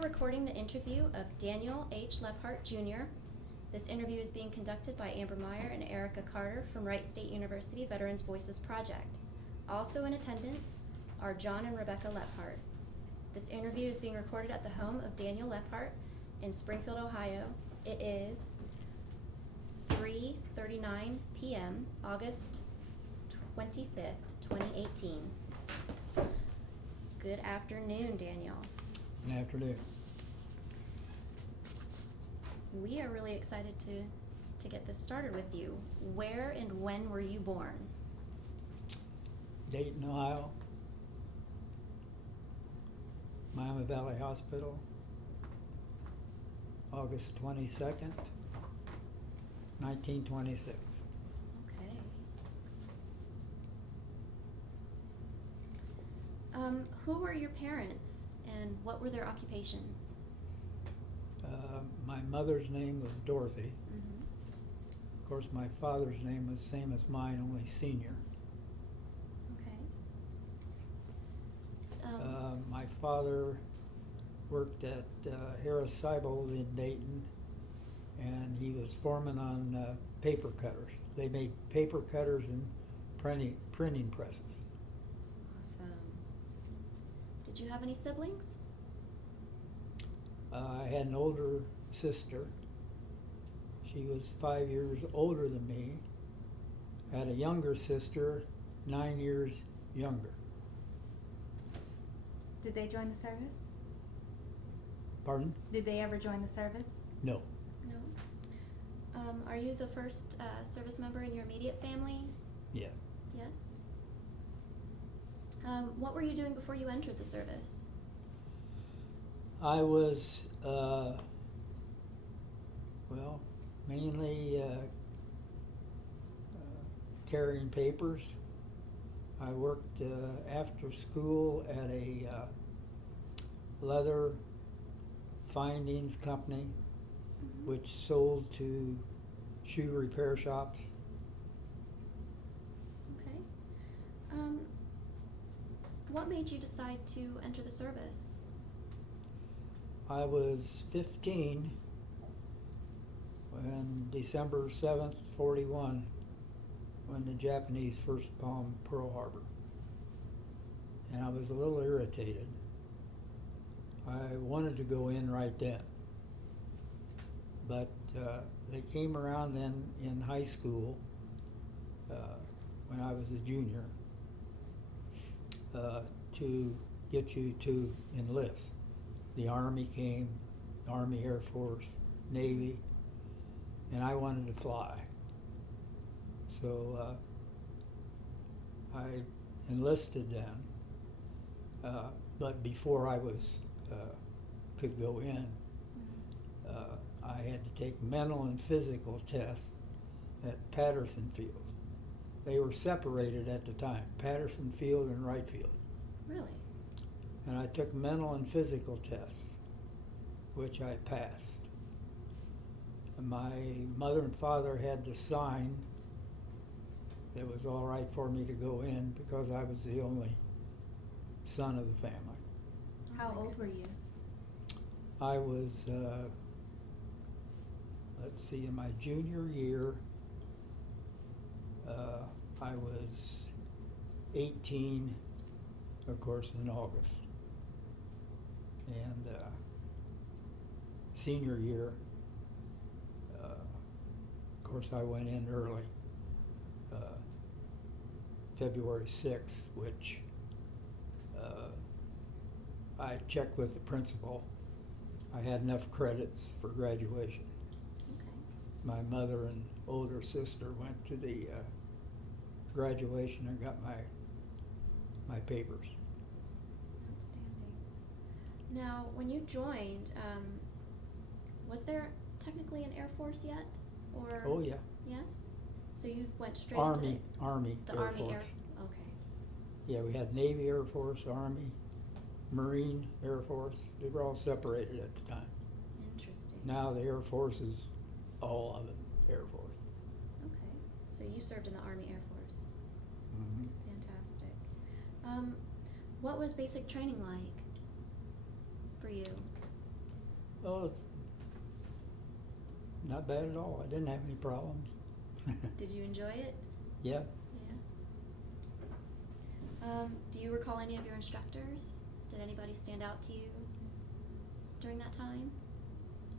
are recording the interview of Daniel H. Lephart Jr. This interview is being conducted by Amber Meyer and Ericka Carter from Wright State University Veterans Voices Project. Also in attendance are John and Rebecca Lephart. This interview is being recorded at the home of Daniel Lephart in Springfield, Ohio. It is 3:39 p.m., August 25th, 2018. Good afternoon, Daniel. Good afternoon. We are really excited to get this started with you. Where and when were you born? Dayton, Ohio. Miami Valley Hospital. August 22nd, 1926. Okay. Who were your parents and what were their occupations? My mother's name was Dorothy. Mm-hmm. Of course, my father's name was same as mine, only Senior. Okay. My father worked at Harris Seibold in Dayton, and he was foreman on paper cutters. They made paper cutters and printing presses. Awesome. Did you have any siblings? I had an older sister. She was 5 years older than me. I had a younger sister, 9 years younger. Did they join the service? Pardon? Did they ever join the service? No. No. Are you the first service member in your immediate family? Yeah. Yes. What were you doing before you entered the service? I was, mainly carrying papers. I worked after school at a leather findings company, Mm-hmm. which sold to shoe repair shops. Okay. What made you decide to enter the service? I was 15 when December 7th, 41, when the Japanese first bombed Pearl Harbor. And I was a little irritated. I wanted to go in right then. But they came around then in high school, when I was a junior, to get you to enlist. The Army came, Army, Air Force, Navy, and I wanted to fly. So I enlisted then, but before I could go in, I had to take mental and physical tests at Patterson Field. They were separated at the time, Patterson Field and Wright Field. Really? And I took mental and physical tests, which I passed. And my mother and father had to sign it was all right for me to go in because I was the only son of the family. How old were you? I was, let's see, in my junior year, I was 18, of course, in August. And senior year, of course, I went in early, February 6th, which I checked with the principal. I had enough credits for graduation. Okay. My mother and older sister went to the graduation and got my papers. Outstanding. Now, when you joined, was there technically an Air Force yet? Or Oh yeah, yes? So you went straight Army, to Army, the Air Army Force. Okay. Yeah, we had Navy, Air Force, Army, Marine, Air Force. They were all separated at the time. Interesting. Now the Air Force is all of it, Air Force. Okay. So you served in the Army Air Force. Mm-hmm. Fantastic. What was basic training like for you? Oh, not bad at all. I didn't have any problems. Did you enjoy it? Yeah. Yeah. Do you recall any of your instructors? Did anybody stand out to you during that time?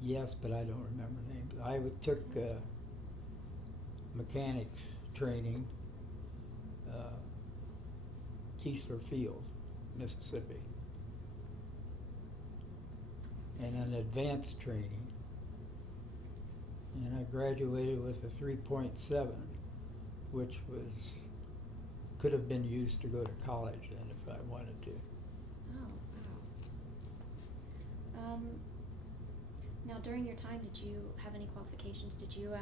Yes, but I don't remember names. Took mechanics training, Keesler Field, Mississippi, and an advanced training. And I graduated with a 3.7, which could have been used to go to college then if I wanted to. Oh, wow. Now, during your time, did you have any qualifications? Did you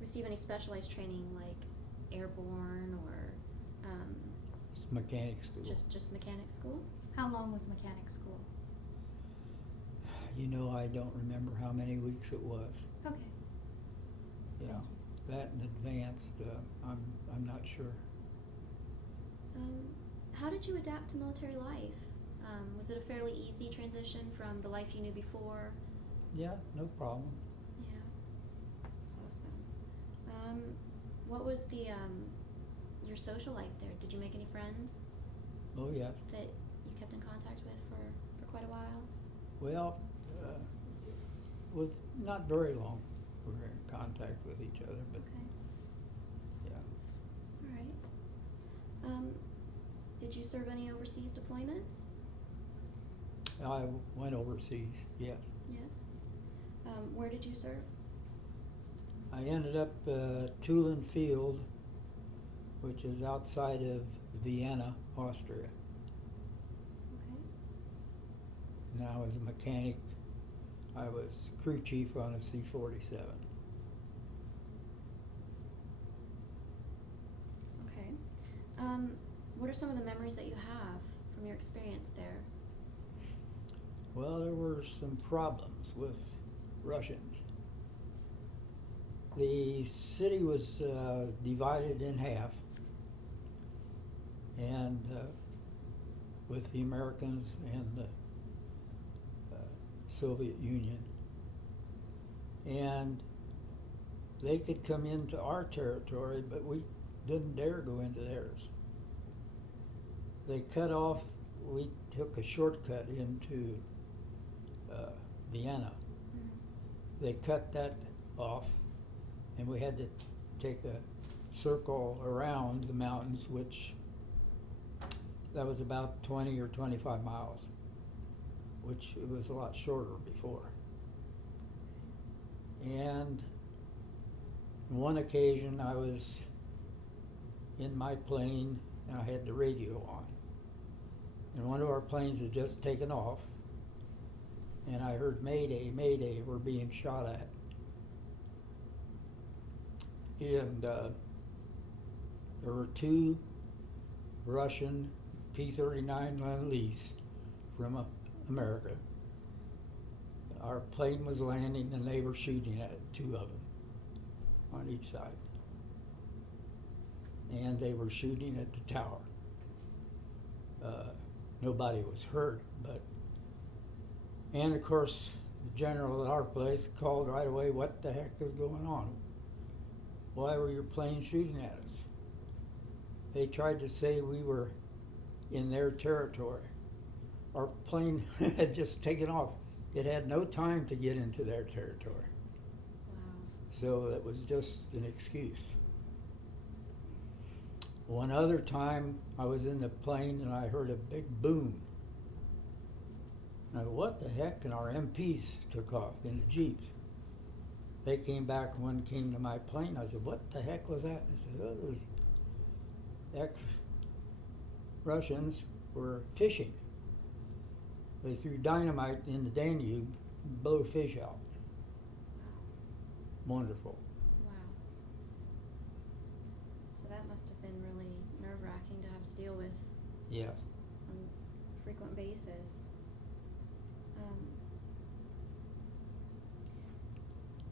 receive any specialized training, like airborne or It's mechanic school. just mechanic school? How long was mechanic school? You know, I don't remember how many weeks it was. Okay. Yeah, that in advanced, I'm not sure. How did you adapt to military life? Was it a fairly easy transition from the life you knew before? Yeah, no problem. Yeah. Awesome. What was your social life there? Did you make any friends Oh, yes. that you kept in contact with for quite a while? Well, it was not very long we were in contact with each other, but Okay. yeah. All right. Did you serve any overseas deployments? I went overseas, yes. Yes. Where did you serve? I ended up Tulin Field, which is outside of Vienna, Austria. Okay. And I was a mechanic. I was crew chief on a C-47. Okay. What are some of the memories that you have from your experience there? Well, there were some problems with Russians. The city was divided in half, and with the Americans and the Soviet Union, and they could come into our territory, but we didn't dare go into theirs. They cut off, we took a shortcut into Vienna. Mm-hmm. They cut that off, and we had to take a circle around the mountains, which that was about 20 or 25 miles, which it was a lot shorter before. And on one occasion I was in my plane and I had the radio on, and one of our planes had just taken off, and I heard "Mayday, Mayday, we're being shot at." And there were two Russian P-39 Lend-Lease from America. Our plane was landing and they were shooting at it, two of them on each side. And they were shooting at the tower. Nobody was hurt, and of course the general at our place called right away, "What the heck is going on? Why were your planes shooting at us?" They tried to say we were in their territory. Our plane had just taken off. It had no time to get into their territory. Wow. So it was just an excuse. One other time I was in the plane and I heard a big boom. Now what the heck? And our MPs took off in the Jeeps. They came back, one came to my plane. I said, "What the heck was that?" And I said, "Oh, those ex-Russians were fishing. They threw dynamite in the Danube and blew fish out." Wow. Wonderful. Wow. So that must have been really nerve-wracking to have to deal with Yes. on a frequent basis.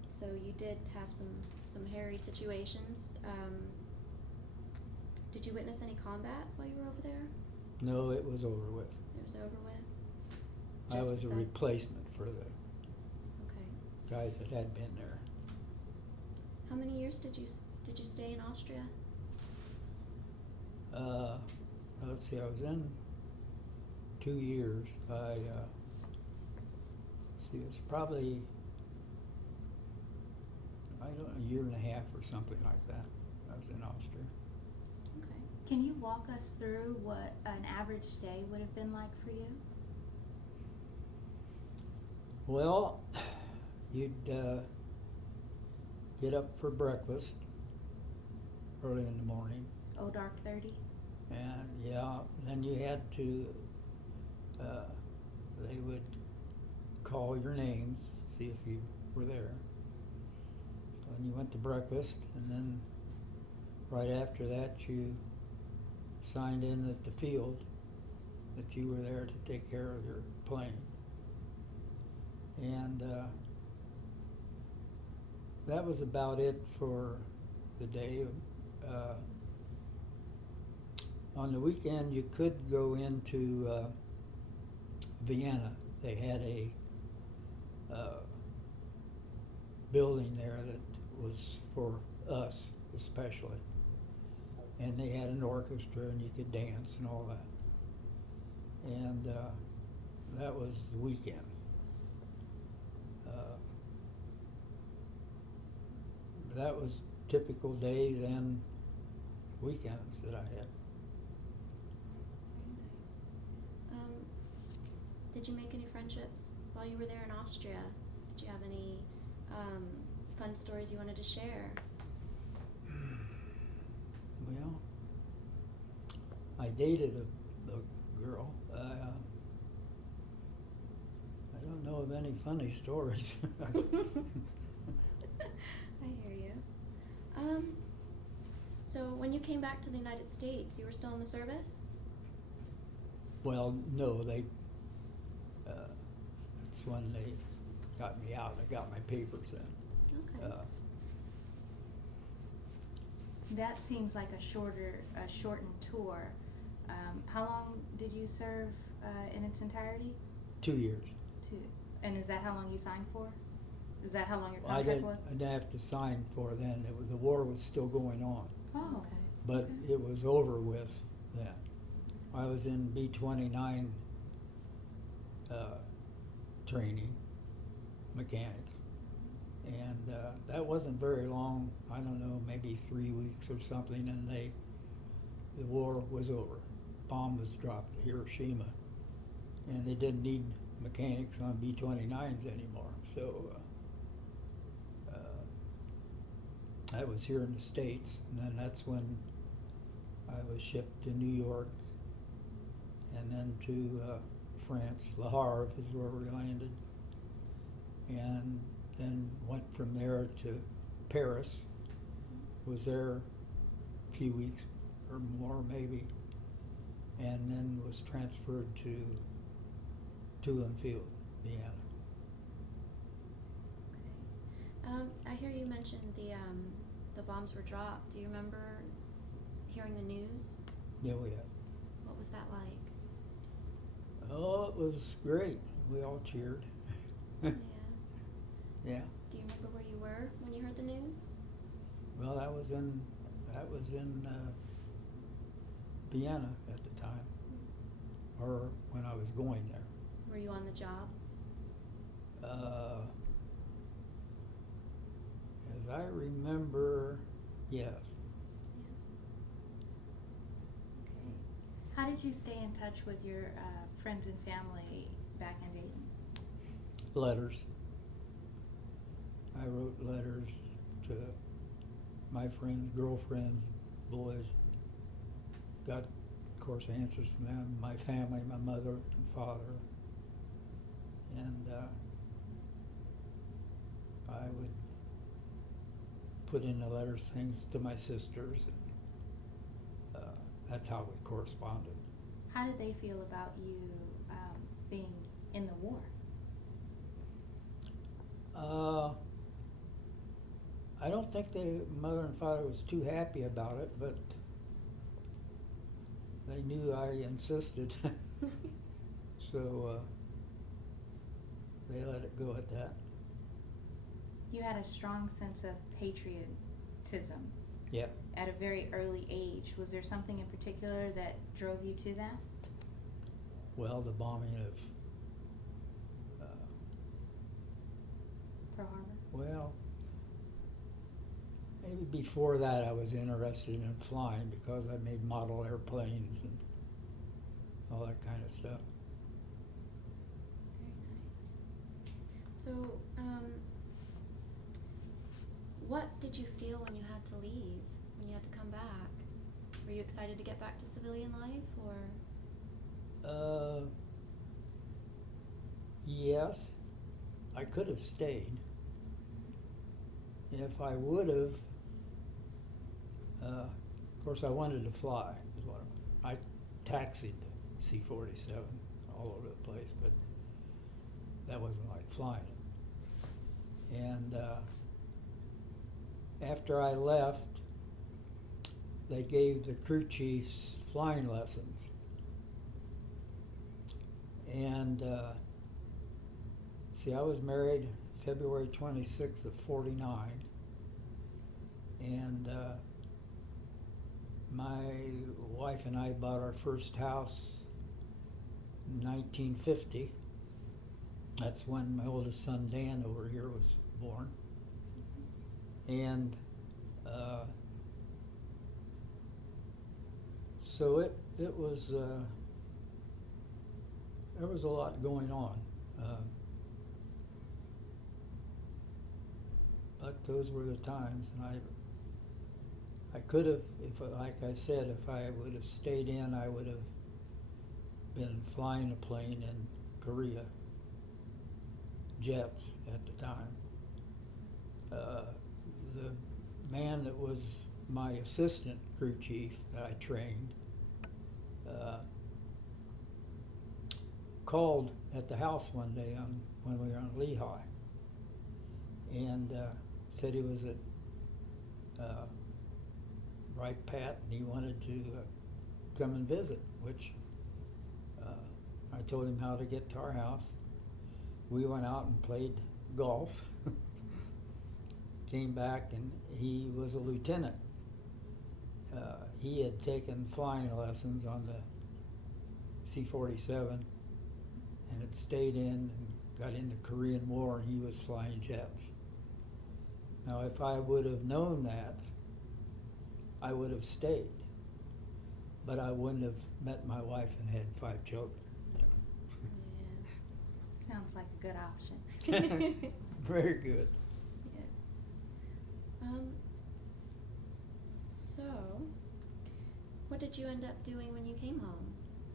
So you did have some hairy situations. Did you witness any combat while you were over there? No, it was over with. It was over with? I Just was a beside- replacement for the guys that had been there. How many years did you stay in Austria? Let's see, I was in 2 years. See, it was probably, I don't know, a year and a half or something like that. I was in Austria. Okay. Can you walk us through what an average day would have been like for you? Well, you'd get up for breakfast early in the morning, Oh, dark 30? and yeah, then you had to, they would call your names, see if you were there. So then you went to breakfast, and then right after that you signed in at the field that you were there to take care of your plane. And that was about it for the day. On the weekend, you could go into Vienna. They had a building there that was for us especially. And they had an orchestra, and you could dance and all that. And that was the weekend. That was typical days and weekends that I had. Very nice. Did you make any friendships while you were there in Austria? Did you have any fun stories you wanted to share? Well, I dated a girl. I don't know of any funny stories. I hear you. So when you came back to the United States, you were still in the service? Well, no, that's when they got me out. I got my papers in. Okay. That seems like a shortened tour. How long did you serve in its entirety? 2 years. 2. And is that how long you signed for? Is that how long your I contract was? didn't have to sign for then. The war was still going on, Oh, Okay. but Okay. it was over with then. I was in B-29 training, mechanic, and that wasn't very long. I don't know, maybe 3 weeks or something, and the war was over. Bomb was dropped at Hiroshima, and they didn't need mechanics on B-29s anymore. So I was here in the States, and then that's when I was shipped to New York, and then to France. Le Havre is where we landed, and then went from there to Paris. Was there a few weeks or more maybe, and then was transferred to Field, Vienna. Okay. I hear you mentioned the bombs were dropped. Do you remember hearing the news? Yeah, we had. What was that like? Oh, it was great. We all cheered. Yeah. Yeah. Do you remember where you were when you heard the news? Well, that was in Vienna at the time, or when I was going there. Were you on the job? As I remember, yes. Okay. How did you stay in touch with your friends and family back in Dayton? Letters. I wrote letters to my friends, girlfriends, boys. Got, of course, answers from them, my family, my mother and father. And I would put in the letters things to my sisters, and that's how we corresponded. How did they feel about you being in the war? I don't think mother and father was too happy about it, but they knew I insisted. So they let it go at that. You had a strong sense of patriotism Yeah. at a very early age. Was there something in particular that drove you to that? Well, the bombing of, Pearl Harbor? well, maybe before that I was interested in flying because I made model airplanes and all that kind of stuff. Very nice. So, what did you feel when you had to leave, when you had to come back? Were you excited to get back to civilian life, or? Yes, I could have stayed. If I would have, of course I wanted to fly, is what I taxied the C-47 all over the place, but that wasn't like flying it. And after I left, they gave the crew chiefs flying lessons. And see, I was married February 26th of '49, and my wife and I bought our first house in 1950. That's when my oldest son Dan over here was born. And so it was there was a lot going on, but those were the times, and I could have, if like I said, if I would have stayed in, I would have been flying a plane in Korea, jets at the time. The man that was my assistant crew chief that I trained called at the house one day when we were on Lehigh, and said he was at Wright Pat and he wanted to come and visit, which I told him how to get to our house. We went out and played golf. Came back and he was a lieutenant. He had taken flying lessons on the C-47 and had stayed in and got in the Korean War, and he was flying jets. Now, if I would have known that, I would have stayed, but I wouldn't have met my wife and had 5 children. Yeah. Sounds like a good option. Very good. Yes. So, what did you end up doing when you came home?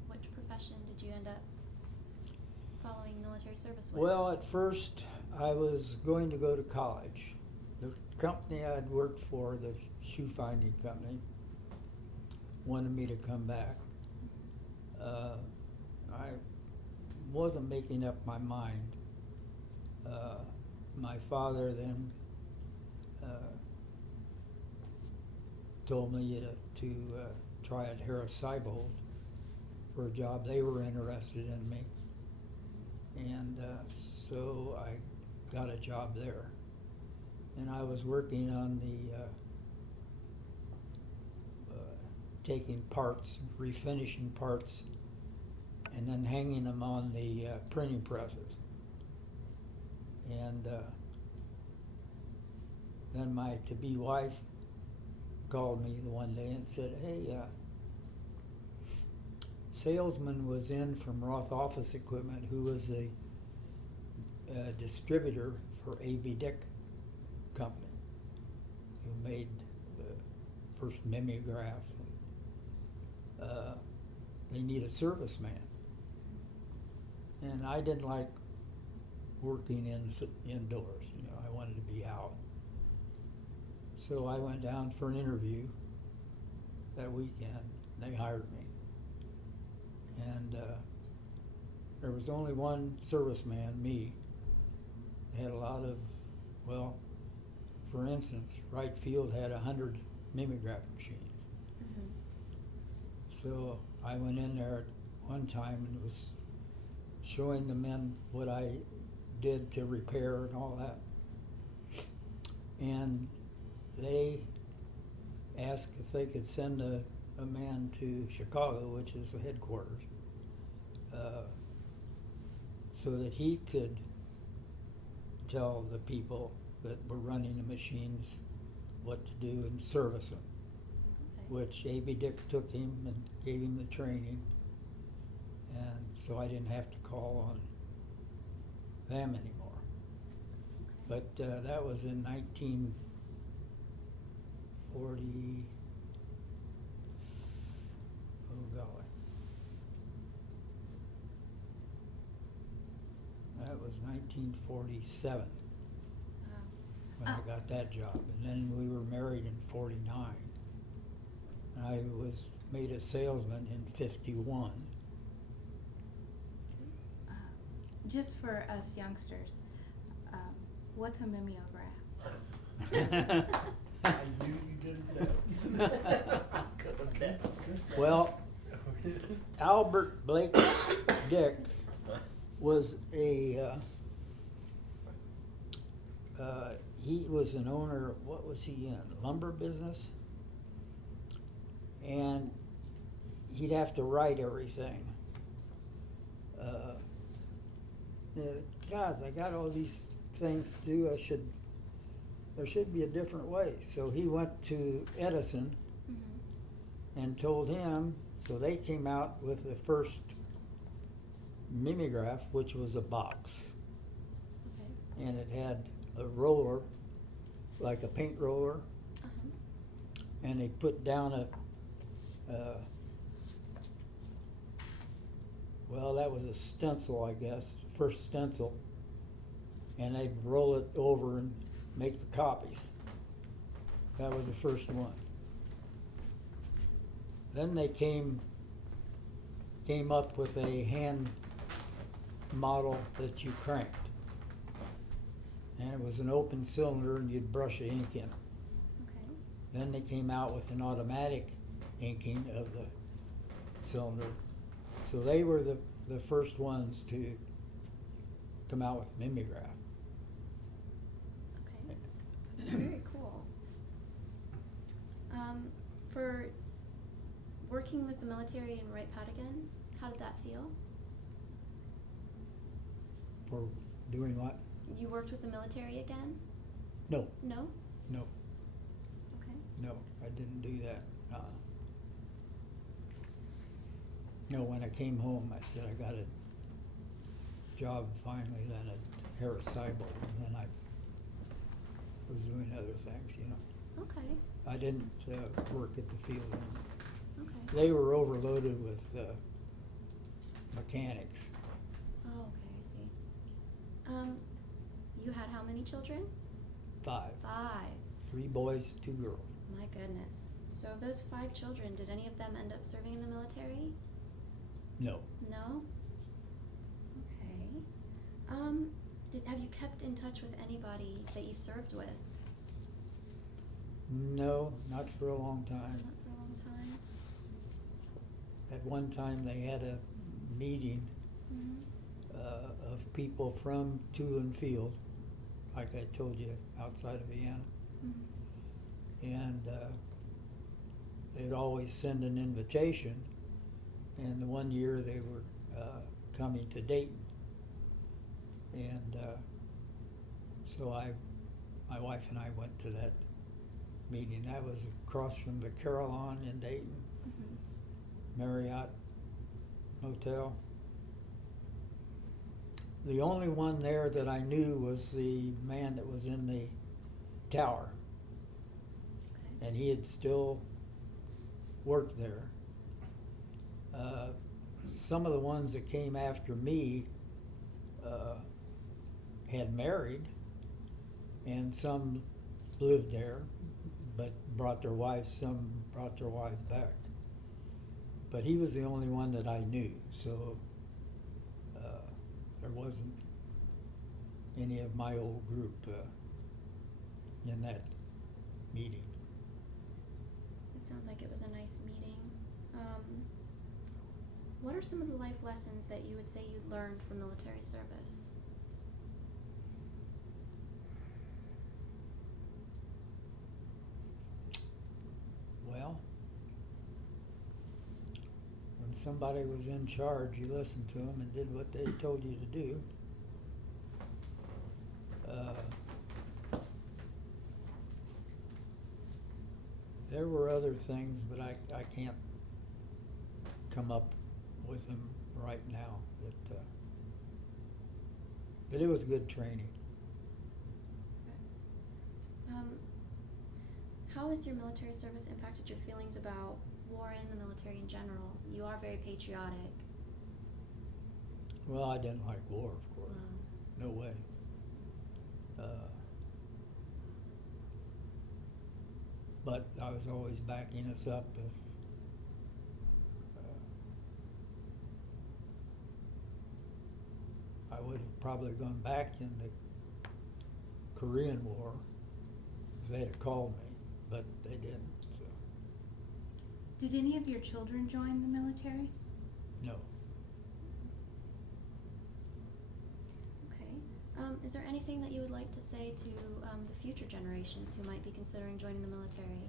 Which profession did you end up following military service with? Well, at first I was going to go to college. The company I'd worked for, the shoe finding company, wanted me to come back. I wasn't making up my mind. My father then told me to try at Harris-Seibold for a job. They were interested in me. And so I got a job there. And I was working on the taking parts, refinishing parts, and then hanging them on the printing presses. And then my to-be wife called me the one day and said, hey, salesman was in from Roth Office Equipment, who was a distributor for A.B. Dick Company, who made the first mimeograph. They need a serviceman. And I didn't like working indoors, you know, I wanted to be out. So I went down for an interview that weekend, and they hired me. And there was only one serviceman, me. They had a lot of, well, for instance, Wright Field had 100 mimeograph machines. So I went in there at one time and was showing the men what I did to repair and all that. and they asked if they could send a man to Chicago, which is the headquarters, so that he could tell the people that were running the machines what to do and service them. Okay. Which A.B. Dick took him and gave him the training, and so I didn't have to call on them anymore. But that was in 1940, oh golly. That was 1947 Wow. when I got that job. And then we were married in 49. And I was made a salesman in 51. Just for us youngsters, what's a mimeograph? I knew you didn't know. I couldn't tell. Well, Albert Blake Dick was he was an owner, what was he in, lumber business? And he'd have to write everything. Guys, I got all these things to do, there should be a different way. So he went to Edison and told him, so they came out with the first mimeograph, which was a box. Okay. And it had a roller, like a paint roller, and they put down well, that was a stencil, I guess, first stencil, and they'd roll it over and make the copies. That was the first one. Then they came up with a hand model that you cranked. And it was an open cylinder and you'd brush the ink in it. Okay. Then they came out with an automatic inking of the cylinder. So they were the first ones to come out with mimeograph. Okay. Very cool. For working with the military in Wright again, how did that feel? For doing what? You worked with the military again? No, No? no, Okay. no, I didn't do that. No, when I came home, I said I got a job finally then at Harris Cycle, and then I was doing other things, you know. Okay. I didn't work at the field anymore. Okay. They were overloaded with mechanics. Oh, okay, I see. You had how many children? 5. 5. 3 boys, 2 girls. My goodness. So of those 5 children, did any of them end up serving in the military? No. No? Okay. Have you kept in touch with anybody that you served with? No, not for a long time. Not for a long time? At one time, they had a meeting of people from Tulin Field, like I told you, outside of Vienna. And they'd always send an invitation. And the one year they were coming to Dayton. And so my wife and I went to that meeting. That was across from the Carillon in Dayton, Marriott Motel. The only one there that I knew was the man that was in the tower. Okay. And he had still worked there. Some of the ones that came after me had married, and some lived there, but brought their wives, some brought their wives back. But he was the only one that I knew, so there wasn't any of my old group in that meeting. It sounds like it was a nice meeting. What are some of the life lessons that you would say you learned from military service? when somebody was in charge, you listened to them and did what they told you to do. There were other things, but I can't come up with them right now. But it was good training. How has your military service impacted your feelings about war and the military in general? You are very patriotic. Well, I didn't like war, of course. No way. But I was always backing us up if I would have probably gone back in the Korean War if they'd have called me, but they didn't. So. Did any of your children join the military? No. Okay. Is there anything that you would like to say to the future generations who might be considering joining the military?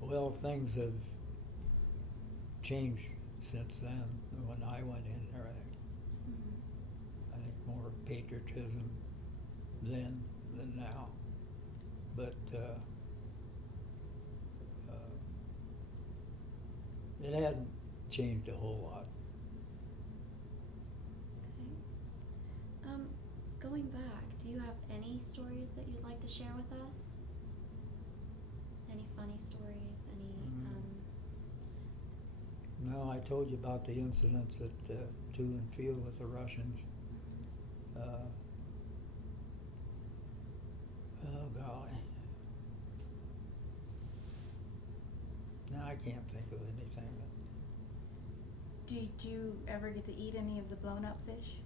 Well, things have changed since then when I went in there. I think more patriotism then than now. But it hasn't changed a whole lot. Okay. Going back, do you have any stories that you'd like to share with us? Any funny stories? No, I told you about the incidents at Tulin Field with the Russians. Oh golly. No, I can't think of anything. Did you ever get to eat any of the blown up fish?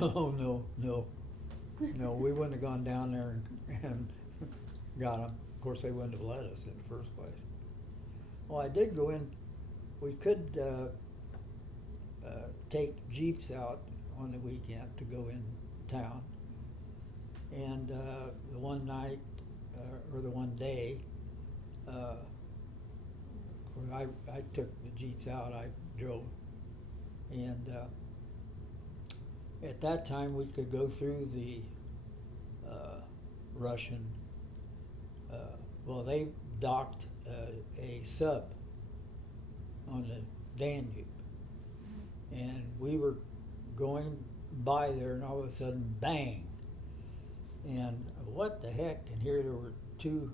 Oh no, we wouldn't have gone down there and got them. Of course, they wouldn't have let us in the first place. Well, I did go in. We could take jeeps out on the weekend to go in town. And the one night, or the one day, I took the jeeps out, I drove. And at that time we could go through the Russian, well, they docked a sub on the Danube. And we were going by there, and all of a sudden, bang! And what the heck? And here there were two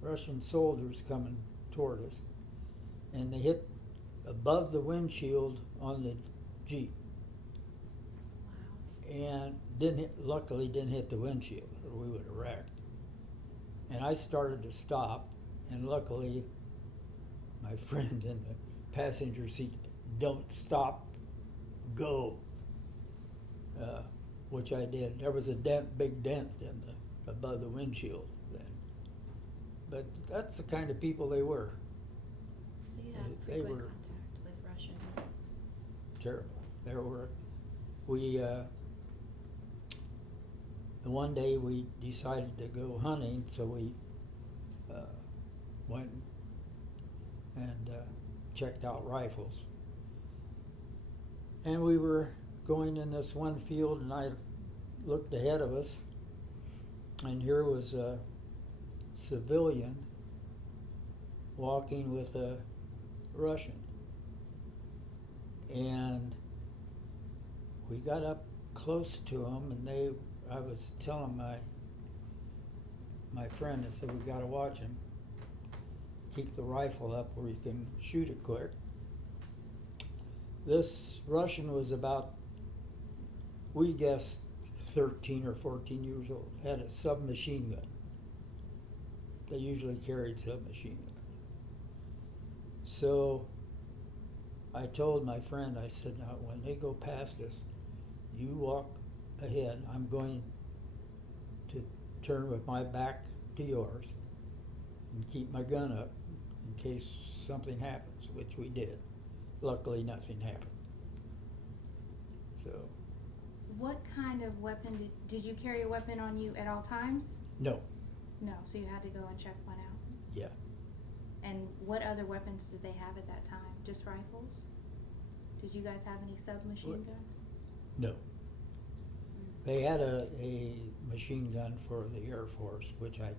Russian soldiers coming toward us, and they hit above the windshield on the Jeep. Wow. And luckily didn't hit the windshield, or we would have wrecked. And I started to stop, and luckily my friend in the passenger seat, "Don't stop, go," which I did. There was a big dent in above the windshield then. But that's the kind of people they were. So you had They frequent were contact with Russians. Terrible. The one day we decided to go hunting, so we went and checked out rifles. And we were going in this one field, and I looked ahead of us, and here was a civilian walking with a Russian. And we got up close to them, and I was telling my friend, I said, "We gotta watch him. Keep the rifle up where you can shoot it quick." This Russian was about, we guessed, 13 or 14 years old, had a submachine gun. They usually carried submachine guns. So I told my friend, I said, "Now when they go past us, you walk ahead. I'm going to turn with my back to yours and keep my gun up in case something happens," which we did. Luckily, nothing happened. So. What kind of weapon did you carry a weapon on you at all times? No. No, so you had to go and check one out. Yeah. And what other weapons did they have at that time? Just rifles? Did you guys have any submachine What? guns? No. They had a machine gun for the Air Force, which I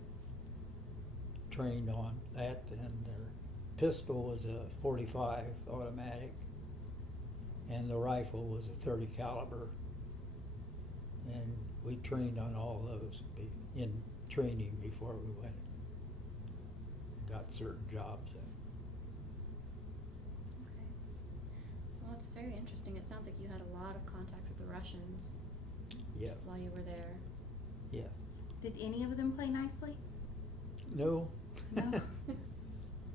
trained on that, and their pistol was a .45 automatic, and the rifle was a .30 caliber. And we trained on all those in training before we went and got certain jobs. Okay. Well, it's very interesting. It sounds like you had a lot of contact with the Russians Yeah, while you were there. yeah. Did any of them play nicely? No. No?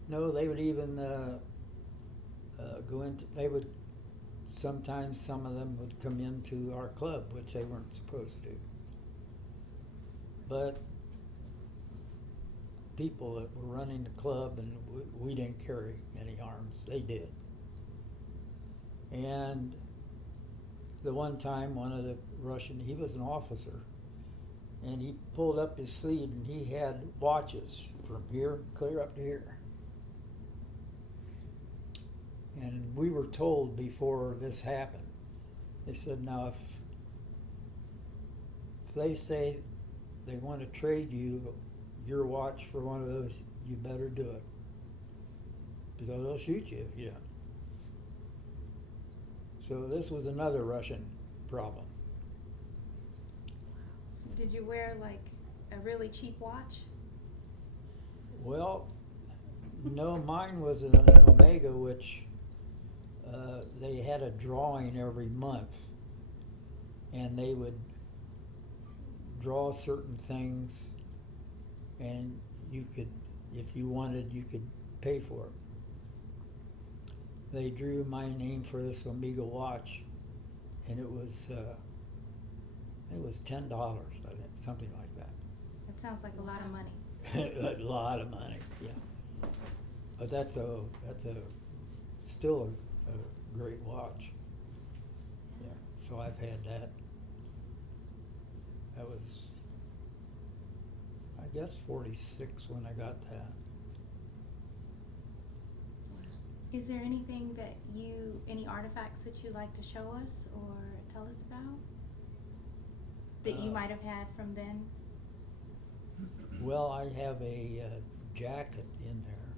No, they would even go into, they would, sometimes some of them would come into our club, which they weren't supposed to. But people that were running the club, and we didn't carry any arms, they did. And the one time, one of the Russian, he was an officer, and he pulled up his sleeve and he had watches from here clear up to here. And we were told before this happened, they said, now if they say they want to trade you your watch for one of those, you better do it, because they'll shoot you if you don't. So this was another Russian problem. So did you wear like a really cheap watch? Well, no, mine was an Omega, which they had a drawing every month, and they would draw certain things, and you could, if you wanted, you could pay for it. They drew my name for this Omega watch, and it was $10, I think, something like that. That sounds like a lot of money. A lot of money, yeah. But that's still a great watch. Yeah. So I've had that. That was, I guess, 46 when I got that. Is there anything that any artifacts that you'd like to show us or tell us about that you might have had from then? Well, I have a jacket in there.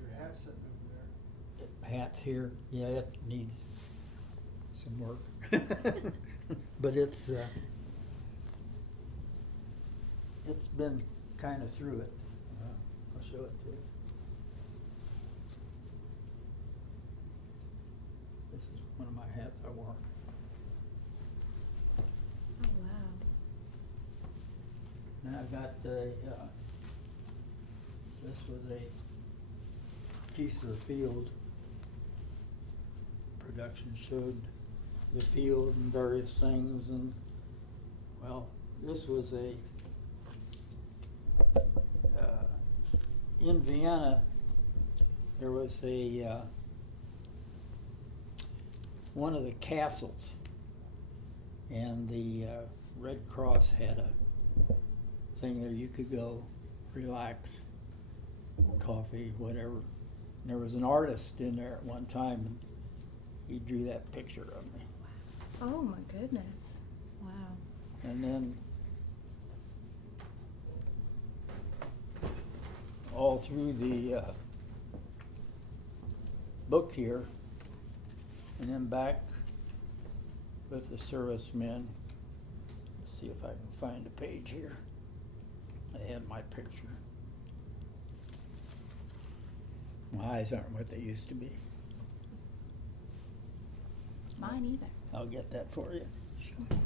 Your hat's sitting over there. Hat here, yeah, it needs some work. But it's been kind of through it. I'll show it to you. This is one of my hats I wore. Oh, wow. And I've got this was a Keesler Field production, showed the field and various things, and well, this was in Vienna, there was one of the castles, and the Red Cross had a thing there you could go relax, coffee, whatever. And there was an artist in there at one time, and he drew that picture of me. Oh my goodness. Wow. And then all through the book here, and then back with the servicemen. Let's see if I can find a page here. I had my picture. My eyes aren't what they used to be. Mine either. I'll get that for you. Sure.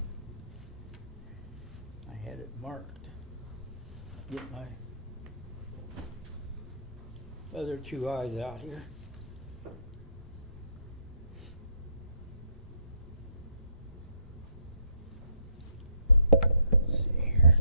I had it marked. Get my other two eyes out here. Let's see here.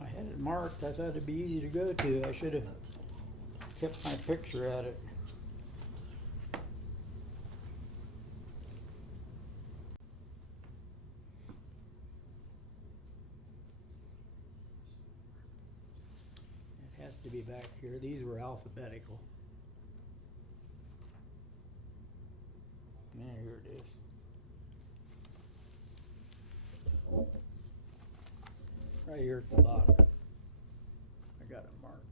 I marked. I thought it'd be easy to go to. I should have kept my picture at it. It has to be back here. These were alphabetical. Yeah, here it is. Right here at the bottom. I got it marked.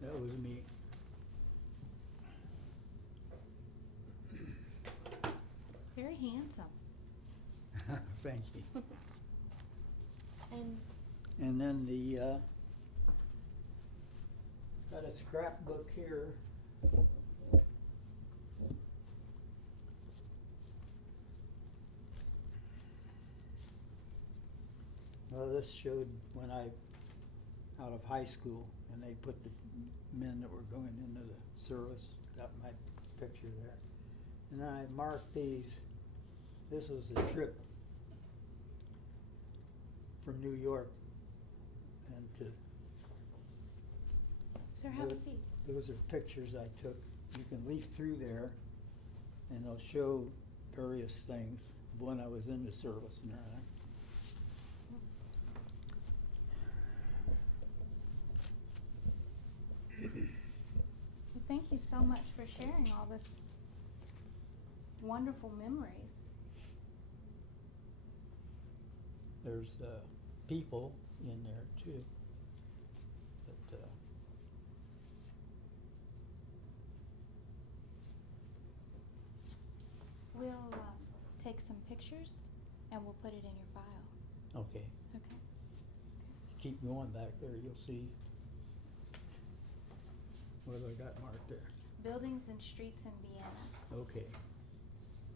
That was me. Very handsome. Thank you. And And then got a scrapbook here. Well, this showed when I, out of high school, and they put the men that were going into the service, got my picture there. And then I marked these. This was a trip from New York and to. Sir, have a seat. Those are pictures I took. You can leaf through there and they'll show various things of when I was in the service and everything. Well, thank you so much for sharing all this wonderful memories. There's people in there too. But, We'll take some pictures and we'll put it in your file. okay, Okay. keep going back there. You'll see what I got marked there. Buildings and streets in Vienna. Okay.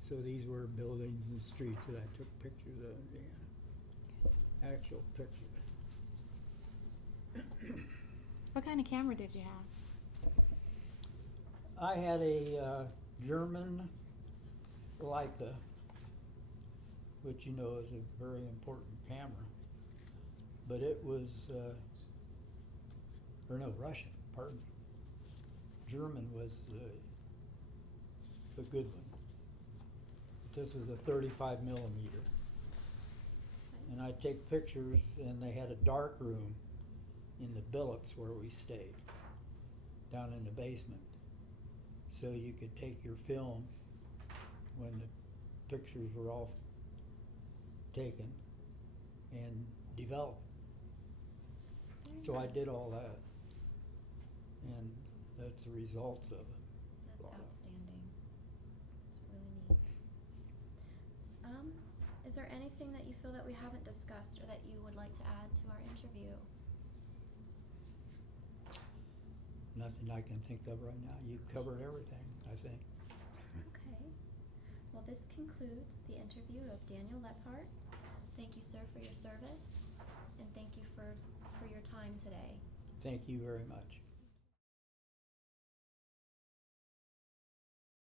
So these were buildings and streets that I took pictures of in Vienna. Actual pictures. What kind of camera did you have? I had a German Leica, which you know is a very important camera, but it was, or no, Russian, pardon me. German was the good one. This was a 35 millimeter. And I'd take pictures, and they had a dark room in the billets where we stayed, down in the basement. So you could take your film when the pictures were all taken and develop. So I did all that. And that's the results of it. that's outstanding. It's really neat. Is there anything that you feel that we haven't discussed or that you would like to add to our interview? Nothing I can think of right now. You covered everything, I think. Okay. Well, this concludes the interview of Daniel Lephart. Thank you, sir, for your service, and thank you for your time today. Thank you very much.